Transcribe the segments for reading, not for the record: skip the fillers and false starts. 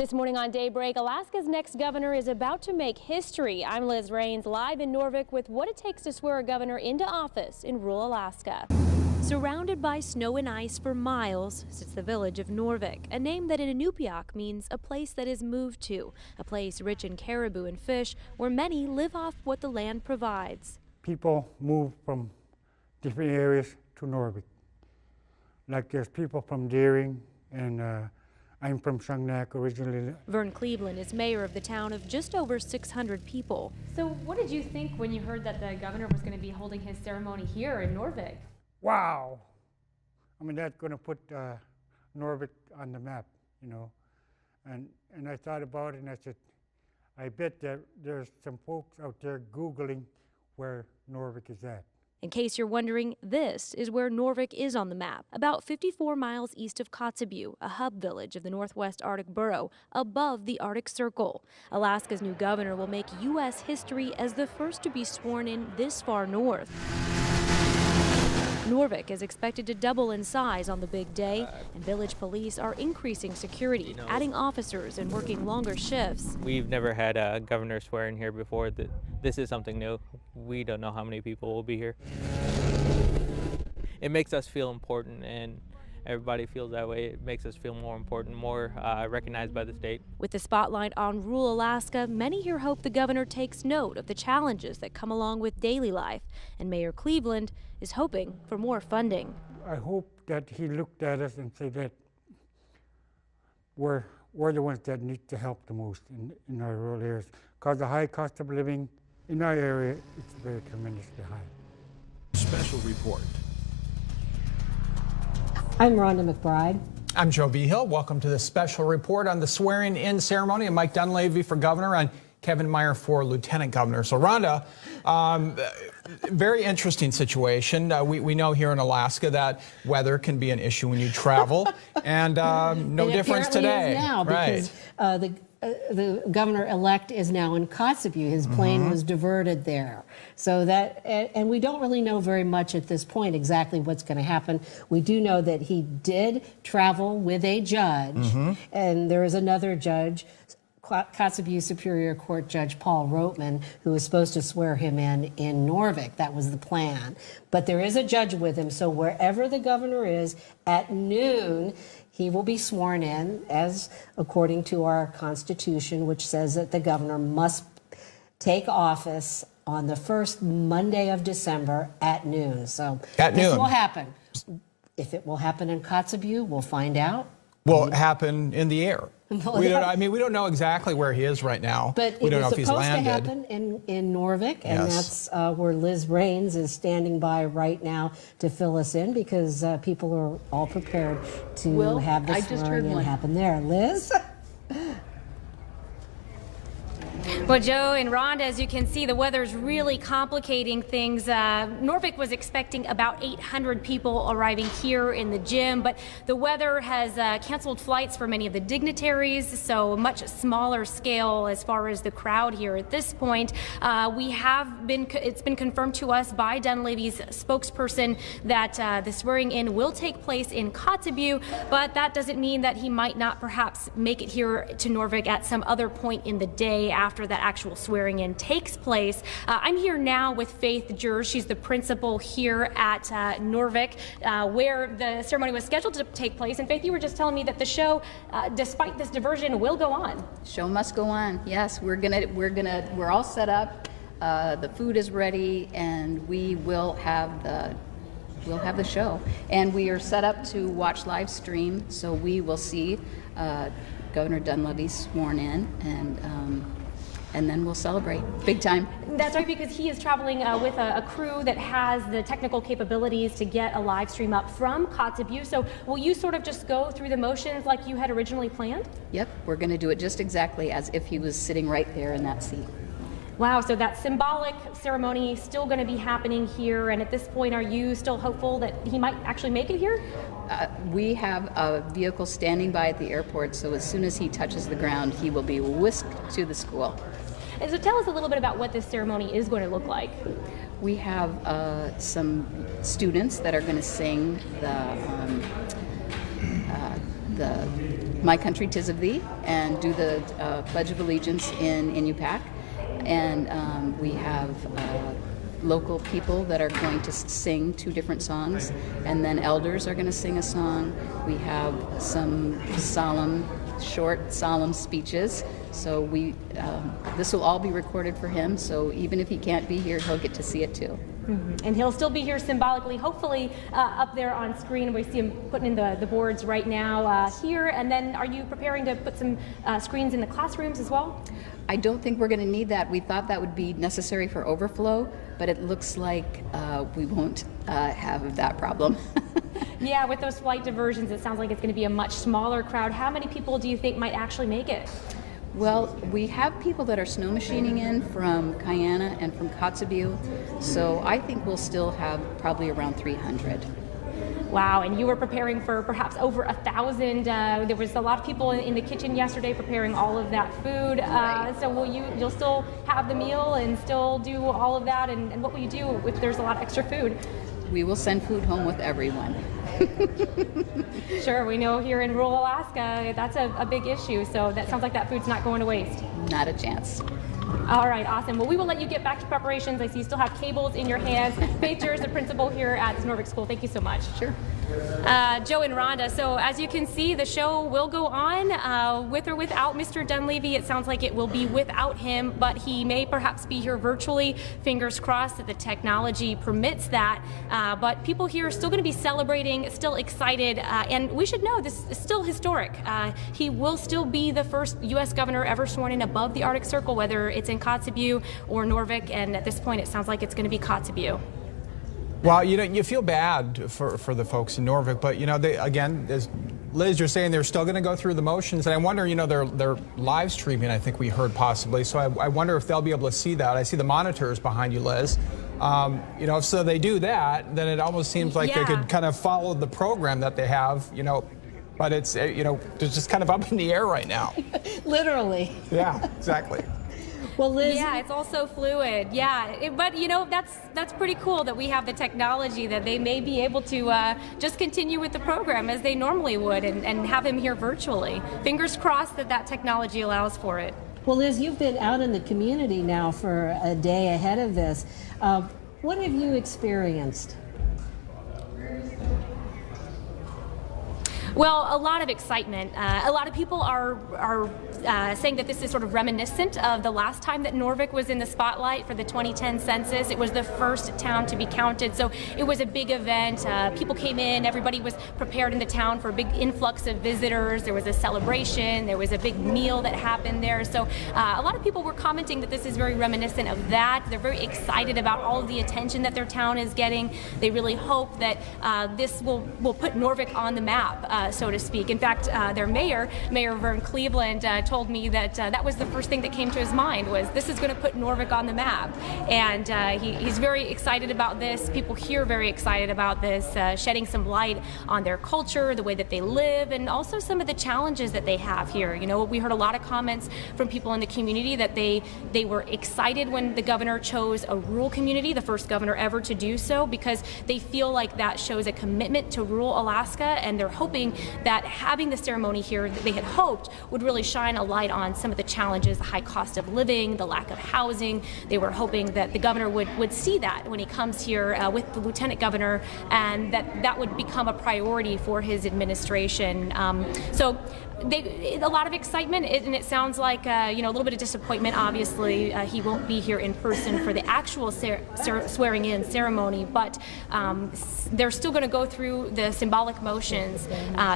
This morning on Daybreak, Alaska's next governor is about to make history. I'm Liz Raines, live in Noorvik with what it takes to swear a governor into office in rural Alaska. Surrounded by snow and ice for miles sits the village of Noorvik, a name that in Inupiaq means a place that is moved to, a place rich in caribou and fish where many live off what the land provides. People move from different areas to Noorvik. Like there's people from Deering, and I'm from Sangnak originally. Vern Cleveland is mayor of the town of just over 600 people. So what did you think when you heard that the governor was going to be holding his ceremony here in Noorvik? Wow! I mean, that's going to put Noorvik on the map, you know. And I thought about it and I said, I bet that there's some folks out there Googling where Noorvik is at. In case you're wondering, this is where Noorvik is on the map, about 54 miles east of Kotzebue, a hub village of the Northwest Arctic Borough, above the Arctic Circle. Alaska's new governor will make U.S. history as the first to be sworn in this far north. Noorvik is expected to double in size on the big day, and village police are increasing security, adding officers and working longer shifts. We've never had a governor swearing here before. This is something new. We don't know how many people will be here. It makes us feel important, and everybody feels that way. It makes us feel more important, more recognized by the state. With the spotlight on rural Alaska, many here hope the governor takes note of the challenges that come along with daily life, and Mayor Cleveland is hoping for more funding. I hope that he looked at us and said that we're the ones that need to help the most in our rural areas, because the high cost of living in our area is very tremendously high. Special report. I'm Rhonda McBride. I'm Joe Behill. Welcome to the special report on the swearing-in ceremony of Mike Dunleavy for governor and Kevin Meyer for lieutenant governor. So, Rhonda, very interesting situation. We know here in Alaska that weather can be an issue when you travel, and no difference today. It is now, because the governor-elect is now in Kotzebue. His plane was diverted there. So that, and we don't really know very much at this point exactly what's going to happen. We do know that he did travel with a judge, and there is another judge, Kotzebue Superior Court Judge Paul Roatman, who was supposed to swear him in Noorvik. That was the plan. But there is a judge with him, so wherever the governor is, at noon, he will be sworn in, as according to our Constitution, which says that the governor must take office on the first Monday of December at noon. So this will happen. If it will happen in Kotzebue, we'll find out. Will it happen in the air? We don't know exactly where he is right now. But we don't know it's if he's supposed landed. to happen in Noorvik, and that's where Liz Raines is standing by right now to fill us in, because people are all prepared to have the swearing-in happen there. Liz? Well, Joe and Rhonda, as you can see, the weather's really complicating things. Noorvik was expecting about 800 people arriving here in the gym, but the weather has canceled flights for many of the dignitaries, so a much smaller scale as far as the crowd here at this point. It's been confirmed to us by Dunleavy's spokesperson that the swearing-in will take place in Kotzebue, but that doesn't mean that he might not perhaps make it here to Noorvik at some other point in the day after that actual swearing-in takes place. I'm here now with Faith Jers. She's the principal here at Noorvik, where the ceremony was scheduled to take place. And Faith, you were just telling me that the show, despite this diversion, will go on. Show must go on. Yes, we're all set up. The food is ready, and we will have the show. And we are set up to watch live stream, so we will see Governor Dunleavy sworn in, and then we'll celebrate big time. That's right, because he is traveling with a crew that has the technical capabilities to get a live stream up from Kotzebue. So will you sort of just go through the motions like you had originally planned? Yep, we're going to do it just exactly as if he was sitting right there in that seat. Wow, so that symbolic ceremony is still going to be happening here, and at this point, are you still hopeful that he might actually make it here? We have a vehicle standing by at the airport, so as soon as he touches the ground, he will be whisked to the school. And so tell us a little bit about what this ceremony is going to look like. We have some students that are going to sing the My Country 'Tis of Thee and do the Pledge of Allegiance in Inupiaq. And we have local people that are going to sing 2 different songs, and then elders are going to sing a song. We have some short, solemn speeches. So this will all be recorded for him, so even if he can't be here, he'll get to see it too. Mm-hmm. And he'll still be here symbolically, hopefully up there on screen. We see him putting in the boards right now here. And then are you preparing to put some screens in the classrooms as well? I don't think we're going to need that. We thought that would be necessary for overflow, but it looks like we won't have that problem. Yeah, with those flight diversions, it sounds like it's going to be a much smaller crowd. How many people do you think might actually make it? Well, we have people that are snow machining in from Kayana and from Kotzebue, so I think we'll still have probably around 300. Wow, and you were preparing for perhaps over 1,000. There was a lot of people in the kitchen yesterday preparing all of that food. Right. So you'll still have the meal and still do all of that? And what will you do if there's a lot of extra food? We will send food home with everyone. Sure, we know here in rural Alaska, that's a big issue. So that sounds like that food's not going to waste. Not a chance. All right, awesome. Well, we will let you get back to preparations. I see you still have cables in your hands. Faith Jers, the principal here at Noorvik School, thank you so much. Sure. Joe and Rhonda, so as you can see, the show will go on with or without Mr. Dunleavy. It sounds like it will be without him, but he may perhaps be here virtually. Fingers crossed that the technology permits that. But people here are still going to be celebrating, still excited, and we should know this is still historic. He will still be the first U.S. governor ever sworn in above the Arctic Circle, whether it's in Kotzebue or Noorvik, and at this point it sounds like it's going to be Kotzebue. Well, you feel bad for the folks in Noorvik, but they, again, as Liz, you're saying they're still going to go through the motions, and I wonder, they're live streaming, I think we heard possibly, so I wonder if they'll be able to see that. I see the monitors behind you, Liz. If so they do that, then it almost seems like they could kind of follow the program that they have, but it's, it's just kind of up in the air right now. Literally. Yeah, exactly. Well, Liz, yeah, it's also fluid. Yeah, but that's pretty cool that we have the technology that they may be able to just continue with the program as they normally would and have him here virtually. Fingers crossed that technology allows for it. Well, Liz, you've been out in the community now for a day ahead of this. What have you experienced? Well, a lot of excitement. A lot of people are saying that this is sort of reminiscent of the last time that Noorvik was in the spotlight for the 2010 census. It was the first town to be counted, so it was a big event. People came in, everybody was prepared in the town for a big influx of visitors. There was a celebration, there was a big meal that happened there. So a lot of people were commenting that this is very reminiscent of that. They're very excited about all of the attention that their town is getting. They really hope that this will put Noorvik on the map. So to speak. In fact, their Mayor Vern Cleveland, told me that that was the first thing that came to his mind was this is going to put Noorvik on the map. And he's very excited about this. People here are very excited about this, shedding some light on their culture, the way that they live, and also some of the challenges that they have here. We heard a lot of comments from people in the community that they were excited when the governor chose a rural community, the first governor ever to do so, because they feel like that shows a commitment to rural Alaska, and they're hoping that having the ceremony here that they had hoped would really shine a light on some of the challenges, the high cost of living, the lack of housing. They were hoping that the governor would see that when he comes here with the lieutenant governor, and that would become a priority for his administration. So a lot of excitement, and it sounds like a little bit of disappointment. Obviously, he won't be here in person for the actual swearing-in ceremony, but they're still going to go through the symbolic motions.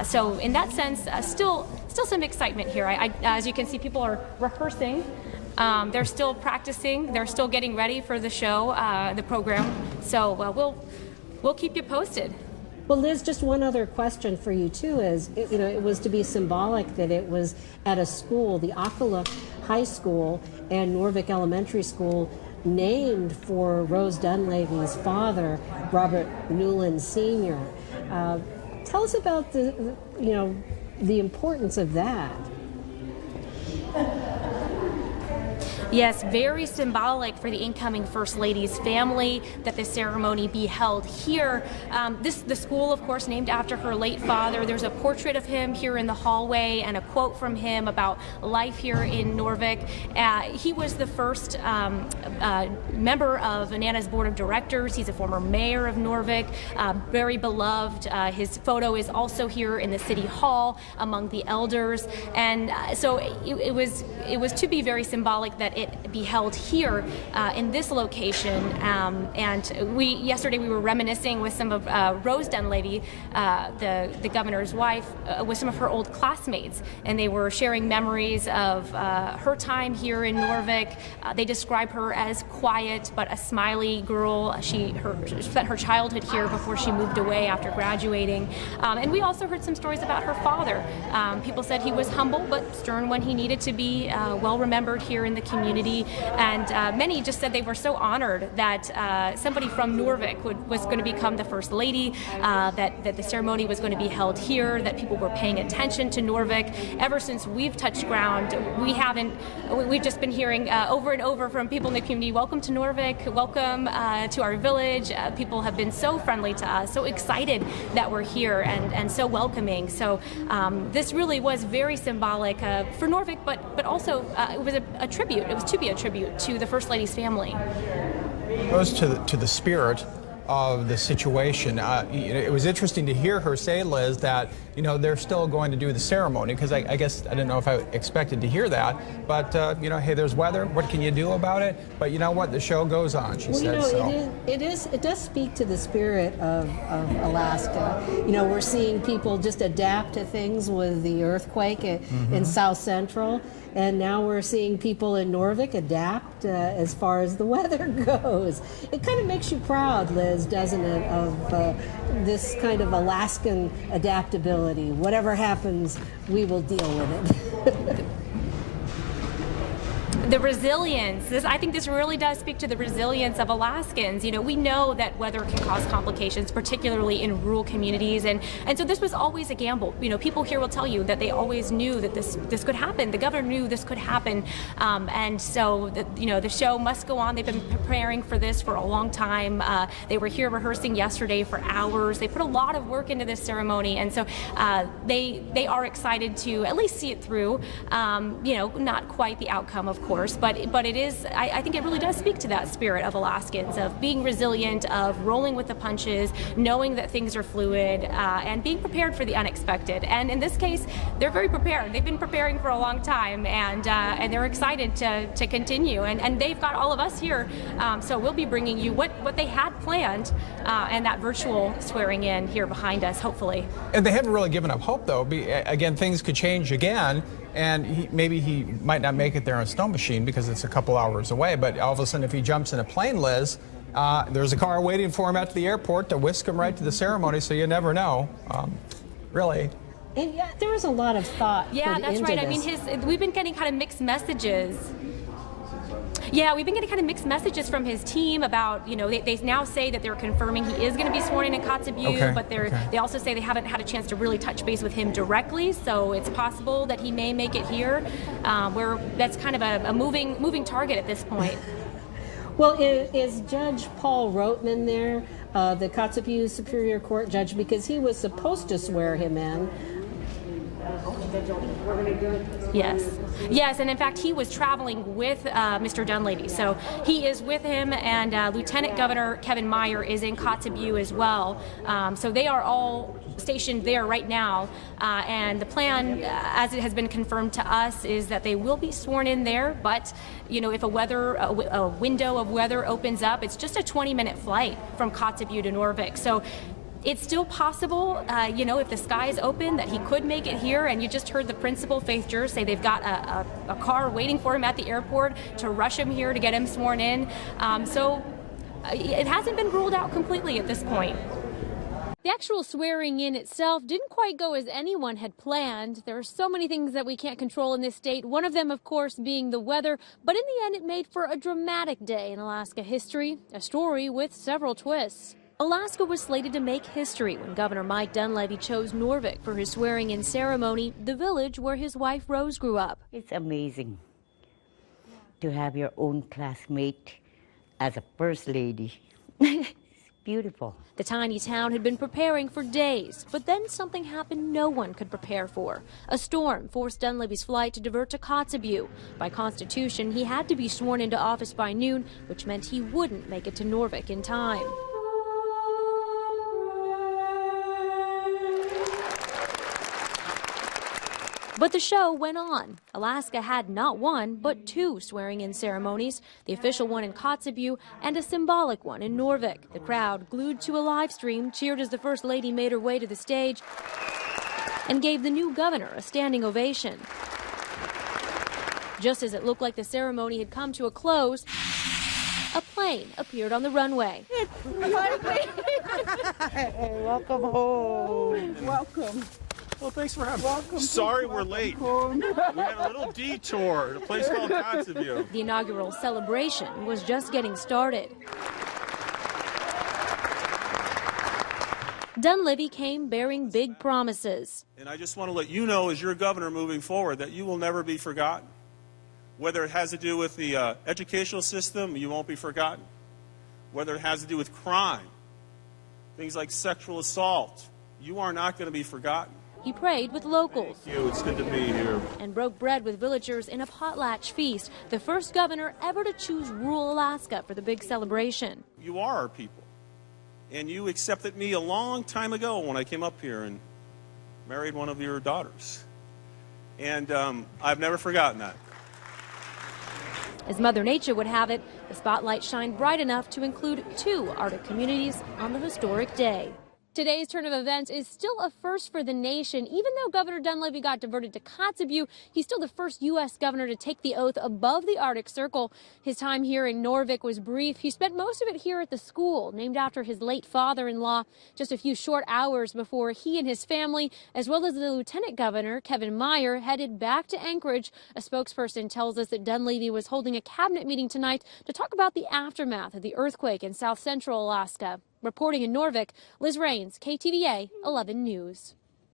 So in that sense, still some excitement here. As you can see, people are rehearsing. They're still practicing. They're still getting ready for the show, the program. So we'll keep you posted. Well, Liz, just one other question for you too is, it was to be symbolic that it was at a school, the Akala High School and Noorvik Elementary School, named for Rose Dunleavy's father, Robert Newland Sr. Tell us about the importance of that. Yes, very symbolic for the incoming First Lady's family that the ceremony be held here. The school, of course, named after her late father. There's a portrait of him here in the hallway and a quote from him about life here in Noorvik. He was the first member of Nana's board of directors. He's a former mayor of Noorvik, very beloved. His photo is also here in the city hall among the elders, and so it was to be very symbolic that it be held here in this location. And yesterday we were reminiscing with some of Rose Dunleavy, the governor's wife, with some of her old classmates, and they were sharing memories of her time here in Noorvik. They describe her as quiet but a smiley girl. She spent her childhood here before she moved away after graduating. And we also heard some stories about her father. People said he was humble but stern when he needed to be, well remembered here in the community. And many just said they were so honored that somebody from Noorvik was going to become the First Lady, that the ceremony was going to be held here, that people were paying attention to Noorvik. Ever since we've touched ground, we've just been hearing over and over from people in the community, welcome to Noorvik, welcome to our village. People have been so friendly to us, so excited that we're here, and so welcoming. So this really was very symbolic for Noorvik, but also it was a tribute. It was to be a tribute to the First Lady's family. It goes to the spirit of the situation. It was interesting to hear her say, Liz, that they're still going to do the ceremony, because I guess I didn't know if I expected to hear that, but hey, there's weather, what can you do about it? But you know what, the show goes on, she said. So it does speak to the spirit of Alaska. We're seeing people just adapt to things with the earthquake in South Central, and now we're seeing people in Noorvik adapt as far as the weather goes. It kind of makes you proud, Liz, doesn't it, of this kind of Alaskan adaptability. Whatever happens, we will deal with it. The resilience, I think this really does speak to the resilience of Alaskans. We know that weather can cause complications, particularly in rural communities, and so this was always a gamble. People here will tell you that they always knew that this could happen. The governor knew this could happen, and so the show must go on. They've been preparing for this for a long time. They were here rehearsing yesterday for hours. They put a lot of work into this ceremony, and so they are excited to at least see it through. Not quite the outcome, of course, but it is, I think it really does speak to that spirit of Alaskans, of being resilient, of rolling with the punches, knowing that things are fluid, and being prepared for the unexpected. And in this case, they're very prepared. They've been preparing for a long time, and they're excited to continue. And they've got all of us here, so we'll be bringing you what they had planned, and that virtual swearing in here behind us, hopefully. And they haven't really given up hope, though. Again, things could change again. And maybe he might not make it there on a snow machine because it's a couple hours away. But all of a sudden, if he jumps in a plane, Liz, there's a car waiting for him at the airport to whisk him right to the ceremony. So you never know, really. And yeah, there was a lot of thought. Yeah, that's right. I mean, we've been getting kind of mixed messages. Yeah, we've been getting kind of mixed messages from his team about, they now say that they're confirming he is going to be sworn in Kotzebue, but they also say they haven't had a chance to really touch base with him directly, so it's possible that he may make it here, where that's kind of a moving target at this point. Well, is Judge Paul Roatman there, the Kotzebue Superior Court judge, because he was supposed to swear him in? Yes, and in fact he was traveling with Mr. Dunleavy, so he is with him, and Lieutenant Governor Kevin Meyer is in Kotzebue as well, so they are all stationed there right now, and the plan, as it has been confirmed to us, is that they will be sworn in there, but if a window of weather opens up, it's just a 20-minute flight from Kotzebue to Noorvik, so it's still possible, if the sky is open, that he could make it here. And you just heard the principal, Faith Jurr, say they've got a car waiting for him at the airport to rush him here to get him sworn in. So it hasn't been ruled out completely at this point. The actual swearing in itself didn't quite go as anyone had planned. There are so many things that we can't control in this state, one of them, of course, being the weather. But in the end, it made for a dramatic day in Alaska history, a story with several twists. Alaska was slated to make history when Governor Mike Dunleavy chose Noorvik for his swearing-in ceremony, the village where his wife Rose grew up. It's amazing to have your own classmate as a first lady. It's beautiful. The tiny town had been preparing for days, but then something happened no one could prepare for. A storm forced Dunleavy's flight to divert to Kotzebue. By constitution, he had to be sworn into office by noon, which meant he wouldn't make it to Noorvik in time. But the show went on. Alaska had not one, but two swearing-in ceremonies, the official one in Kotzebue and a symbolic one in Noorvik. The crowd, glued to a live stream, cheered as the First Lady made her way to the stage and gave the new governor a standing ovation. Just as it looked like the ceremony had come to a close, a plane appeared on the runway. Welcome home. Welcome. Well, thanks for having Welcome. Sorry we're late. We had a little detour to a place called Kotzebue. The inaugural celebration was just getting started. Dunleavy came bearing big promises. And I just want to let you know, as your governor moving forward, that you will never be forgotten. Whether it has to do with the educational system, you won't be forgotten. Whether it has to do with crime, things like sexual assault, you are not going to be forgotten. He prayed with locals. Thank you. It's good to be here. And broke bread with villagers in a potlatch feast, the first governor ever to choose rural Alaska for the big celebration. You are our people. And you accepted me a long time ago when I came up here and married one of your daughters. And I've never forgotten that. As Mother Nature would have it, the spotlight shined bright enough to include 2 Arctic communities on the historic day. Today's turn of events is still a first for the nation. Even though Governor Dunleavy got diverted to Kotzebue, he's still the first U.S. governor to take the oath above the Arctic Circle. His time here in Noorvik was brief. He spent most of it here at the school, named after his late father-in-law, just a few short hours before he and his family, as well as the lieutenant governor, Kevin Meyer, headed back to Anchorage. A spokesperson tells us that Dunleavy was holding a cabinet meeting tonight to talk about the aftermath of the earthquake in south central Alaska. Reporting in Noorvik, Liz Raines, KTVA 11 News.